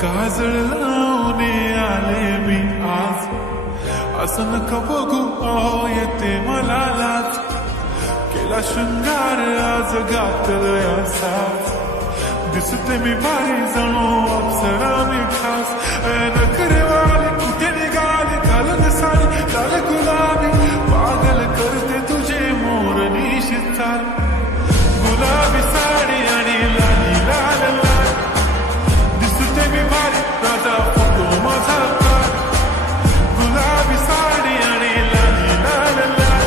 काजळ लावून आले मी आज, असं नका बघू अहो येते मला लाज. केला शृंगार आज घातलंय असाच, दिसते मी भारी जणू अप्सरा मी खास. नखरेवाली कुठे निघाली घालून साडी लाल गुलाबी, पागल करते तुझे मोरनी शिचार. गुलाबी साडी आणि लाली लाल लाल, दिसते मी भारी राजा फोटो माझा काढ. गुलाबी साडी आणि लाली लाल लाल,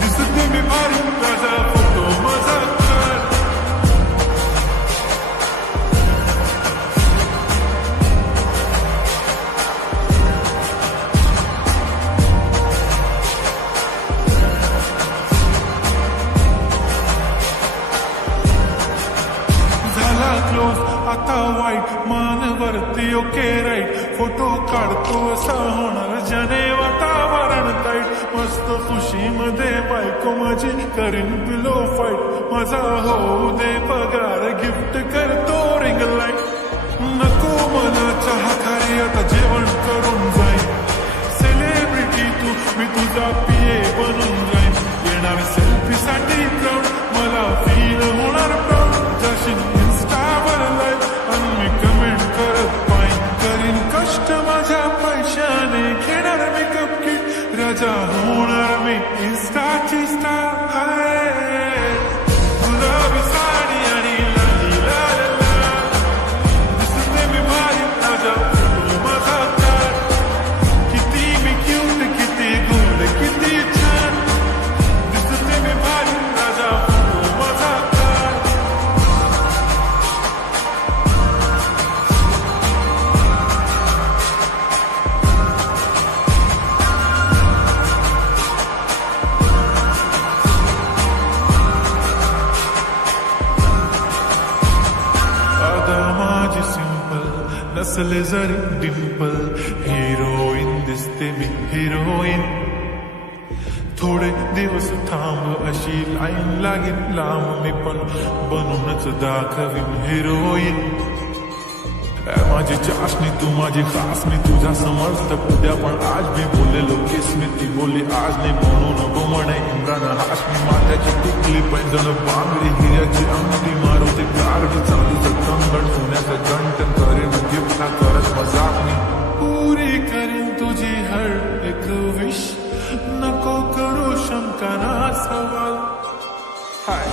दिसते मी भारी राजा फोटो माझा काढ. झाला क्लोज आता वाईट, मान वरती ओके राईट. फोटो काढतो असा होणार ज्याने वातावरण ताईट. मस्त खुशीमध्ये बायको माझी करीन पिलो फाईट. माझा होऊ दे पगार गिफ्ट करतो रिंग लाईट. नको मला चहा खारी आता जेवण करून जाईन. सेलिब्रिटी तू मी तुझा पिये बनून जाईन. येणार सेल्फी साठी क्राऊड मला फील होणार प्राऊड. जशी इन्स्टावर लाईव्ह आणि मी कमेंट करत पाईन. करीन कष्ट माझ्या पैशाने घेणार मी कपकिट. राजा होणार मी इन्स्टाची स्टार. गुलाबी साडी आणि लाली लाल लाल, दिसते मी भारी राजा फोटो माझा काढ. किती मी क्यूट किती गोड किती छान, दिसते मी भारी राजा फोटो माझा काढ. आता माझी सिंपल नसले जरी डिंपल, हिरोईन दिसते मी हिरोईन. थोडे दिवस थांब अशी लाईन लागेल लांब, मी पण बनूनच दाखवीन हिरोईन. माझी चाशनी तू माझी खास, मी तुझा समर्थक उद्या पण आज मी बोललेलो किस मी. ती बोलली आज नाही म्हणून नको म्हणे इम्रान हाशमी. माथ्याची टिकली पैंजण बांगडी हिऱ्याची अंगठी, मारुती गारडी चालूचं कंगण सोन्याचं गंटन. करेन गिफ्ट हा करत मजाक मी, पुरी करीन तुझी हर एक विश. नको करू शंका ना सवाल. हाय